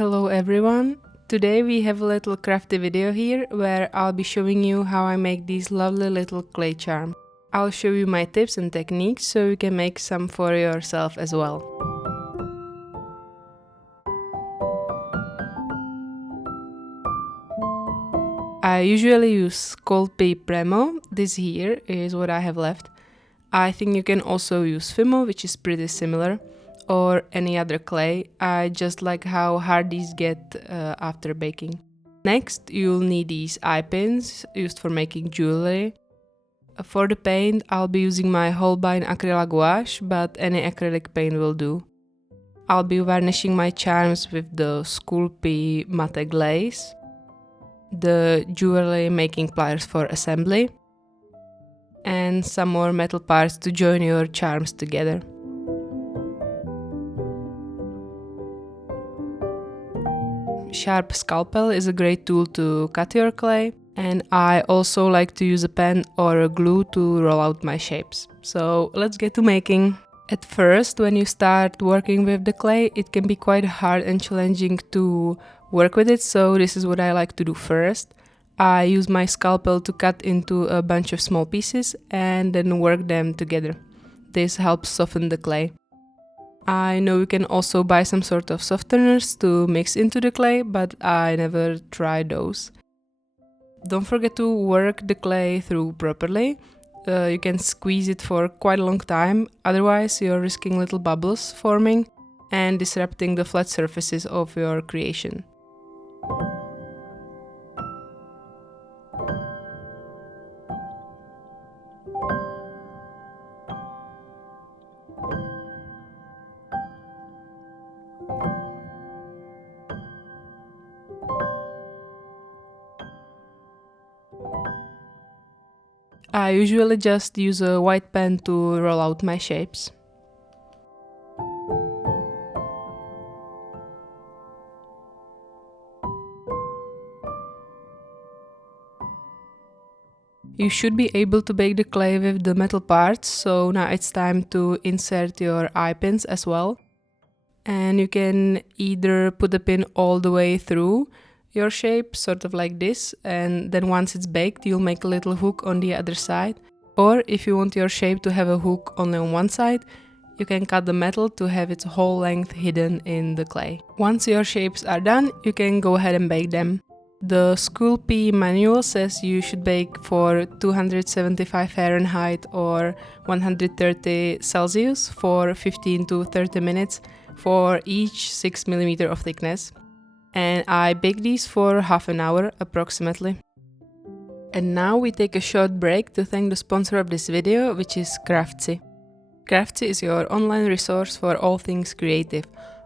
Hello everyone! Today we have a little crafty video here where I'll be showing you how I make these lovely little clay charms. I'll show you my tips and techniques so you can make some for yourself as well. I usually use Sculpey Premo. This here is what I have left. I think you can also use Fimo, which is pretty similar, or any other clay. I just like how hard these get after baking. Next, you'll need these eye pins used for making jewelry. For the paint, I'll be using my Holbein acrylic gouache, but any acrylic paint will do. I'll be varnishing my charms with the Sculpey matte glaze, the jewelry making pliers for assembly, and some more metal parts to join your charms together. Sharp scalpel is a great tool to cut your clay, and I also like to use a pen or a glue to roll out my shapes. So let's get to making. At first, when you start working with the clay, it can be quite hard and challenging to work with it, so this is what I like to do first. I use my scalpel to cut into a bunch of small pieces and then work them together. This helps soften the clay. I know you can also buy some sort of softeners to mix into the clay, but I never tried those. Don't forget to work the clay through properly. You can squeeze it for quite a long time, otherwise you're risking little bubbles forming and disrupting the flat surfaces of your creation. I usually just use a white pen to roll out my shapes. You should be able to bake the clay with the metal parts, so now it's time to insert your eye pins as well. And you can either put the pin all the way through your shape, sort of like this, and then once it's baked you'll make a little hook on the other side. Or if you want your shape to have a hook only on one side, you can cut the metal to have its whole length hidden in the clay. Once your shapes are done, you can go ahead and bake them. The Sculpey manual says you should bake for 275 Fahrenheit or 130 Celsius for 15 to 30 minutes for each 6 mm of thickness. And I bake these for half an hour approximately. And now we take a short break to thank the sponsor of this video, which is Craftsy. Craftsy is your online resource for all things creative,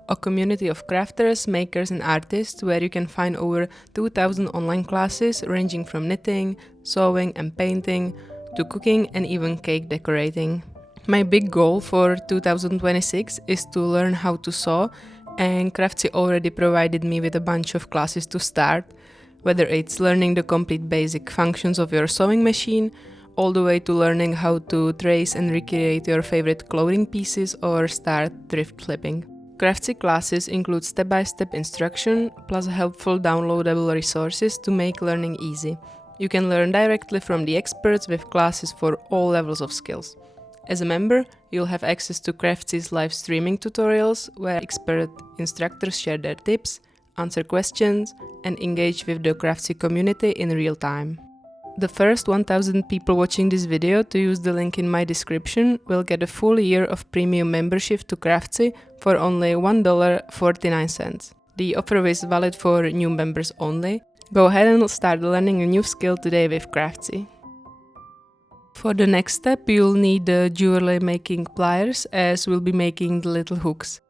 a community of crafters, makers and artists where you can find over 2000 online classes ranging from knitting, sewing and painting to cooking and even cake decorating. My big goal for 2026 is to learn how to sew, and Craftsy already provided me with a bunch of classes to start, whether it's learning the complete basic functions of your sewing machine, all the way to learning how to trace and recreate your favorite clothing pieces or start thrift flipping. Craftsy classes include step-by-step instruction, plus helpful downloadable resources to make learning easy. You can learn directly from the experts with classes for all levels of skills. As a member, you'll have access to Craftsy's live streaming tutorials where expert instructors share their tips, answer questions, and engage with the Craftsy community in real time. The first 1000 people watching this video to use the link in my description will get a full year of premium membership to Craftsy for only $1.49. The offer is valid for new members only. Go ahead and start learning a new skill today with Craftsy. For the next step, you'll need the jewelry making pliers, as we'll be making the little hooks.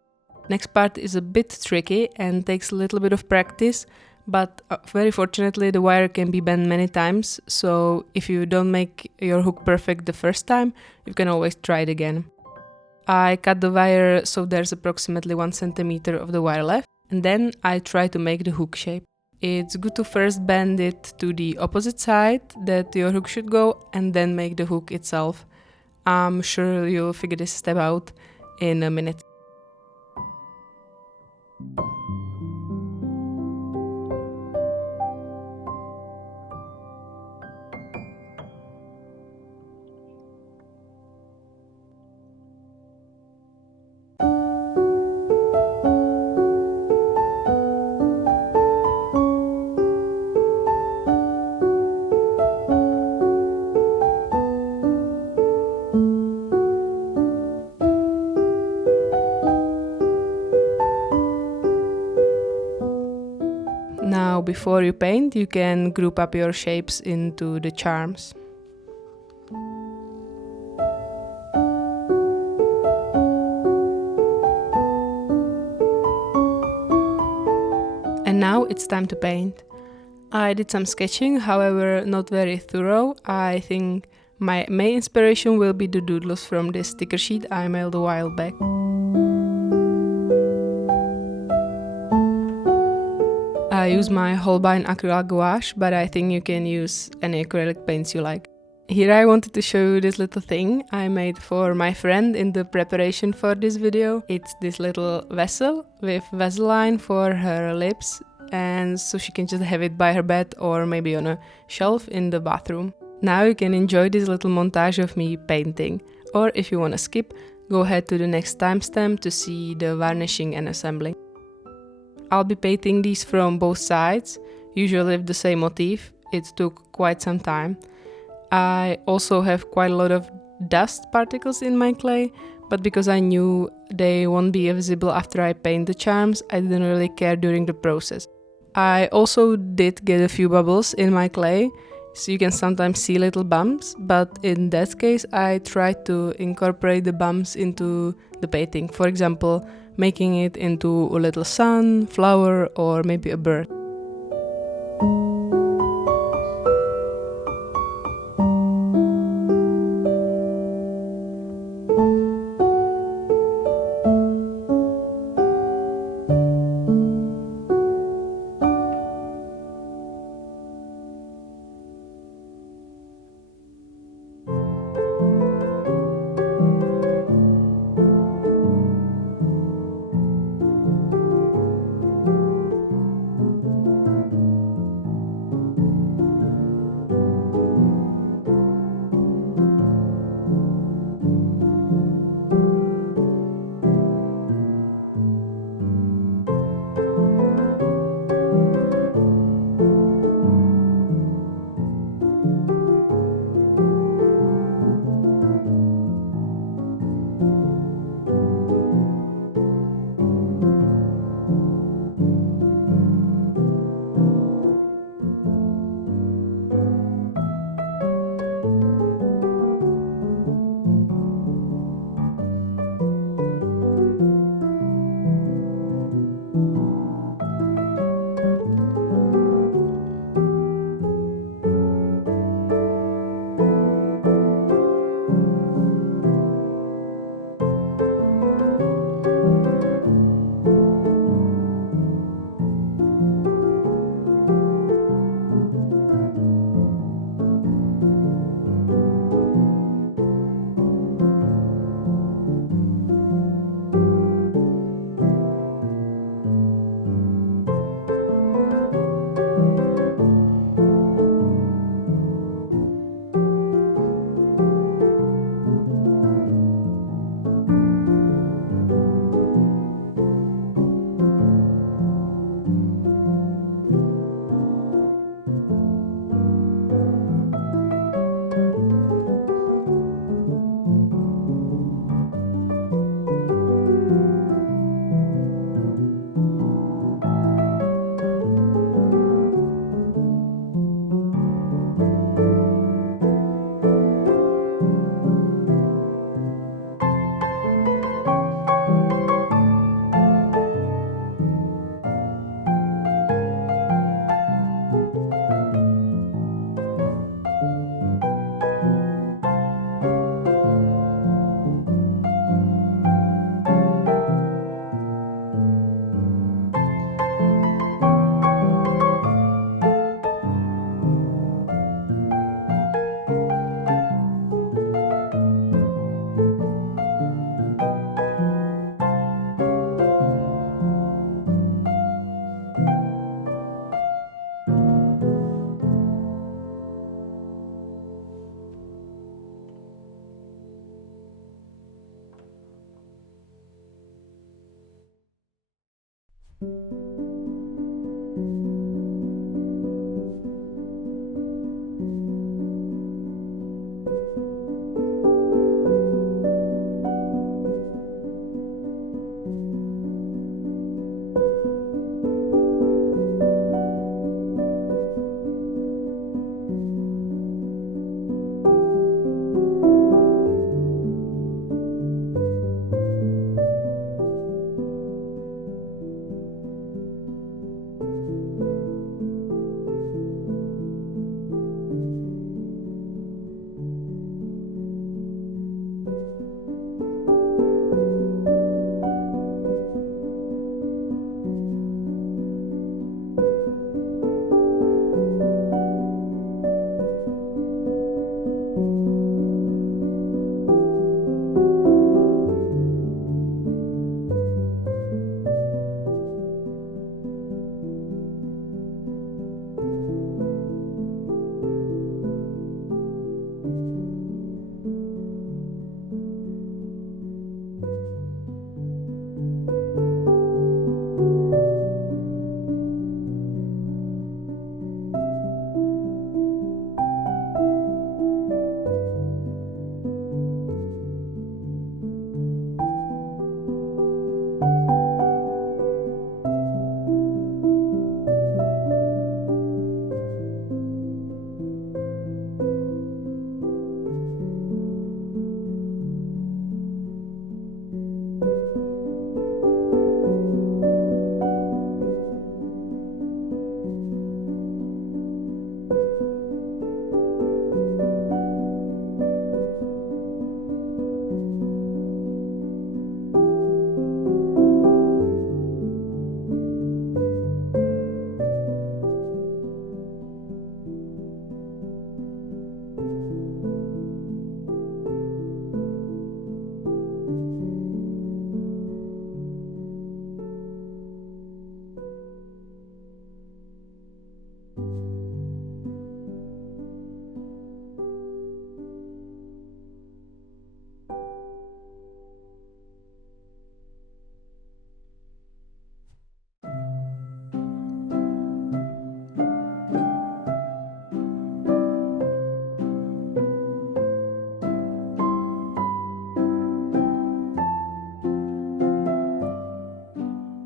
Next part is a bit tricky and takes a little bit of practice, but very fortunately the wire can be bent many times, so if you don't make your hook perfect the first time, you can always try it again. I cut the wire so there's approximately 1 cm of the wire left, and then I try to make the hook shape. It's good to first bend it to the opposite side that your hook should go and then make the hook itself. I'm sure you'll figure this step out in a minute. before you paint, you can group up your shapes into the charms. And now it's time to paint. I did some sketching, however not very thorough. I think my main inspiration will be the doodles from this sticker sheet I mailed a while back. I use my Holbein acrylic gouache, but I think you can use any acrylic paints you like. Here I wanted to show you this little thing I made for my friend in the preparation for this video. It's this little vessel with Vaseline for her lips, and so she can just have it by her bed or maybe on a shelf in the bathroom. Now you can enjoy this little montage of me painting, or if you want to skip, go ahead to the next timestamp to see the varnishing and assembling. I'll be painting these from both sides, usually with the same motif. It took quite some time. I also have quite a lot of dust particles in my clay, but because I knew they won't be visible after I paint the charms, I didn't really care during the process. I also did get a few bubbles in my clay, so you can sometimes see little bumps, but in that case I tried to incorporate the bumps into the painting. For example, making it into a little sun, flower, or maybe a bird.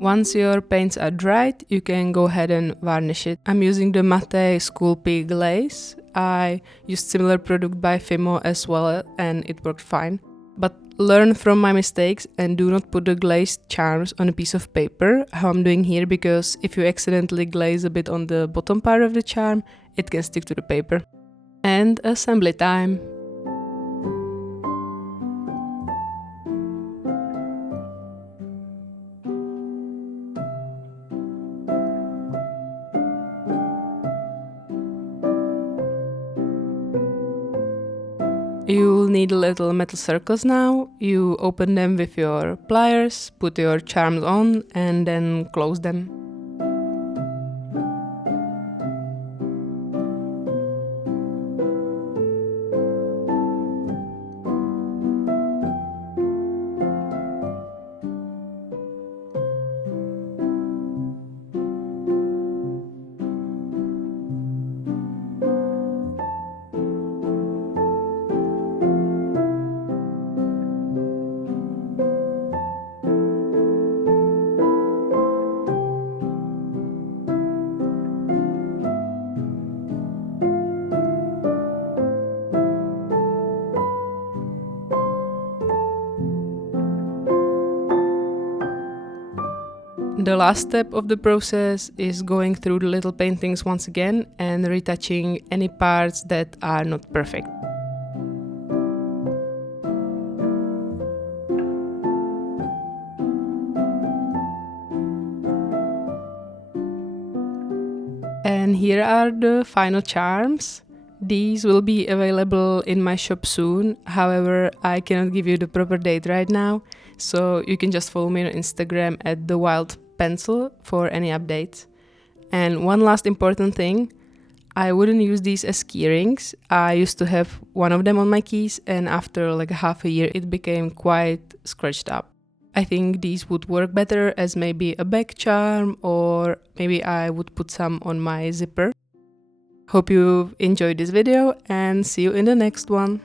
Once your paints are dried, you can go ahead and varnish it. I'm using the matte Sculpey glaze. I used similar product by Premo as well and it worked fine. But learn from my mistakes and do not put the glazed charms on a piece of paper, how I'm doing here, because if you accidentally glaze a bit on the bottom part of the charm, it can stick to the paper. And assembly time! You'll need little metal circles now. You open them with your pliers, put your charms on and then close them. The last step of the process is going through the little paintings once again and retouching any parts that are not perfect. And here are the final charms. These will be available in my shop soon, however I cannot give you the proper date right now, so you can just follow me on Instagram at @thewildpencil for any updates. And one last important thing, I wouldn't use these as key rings. I used to have one of them on my keys and after like half a year it became quite scratched up. I think these would work better as maybe a back charm, or maybe I would put some on my zipper. Hope you enjoyed this video and see you in the next one.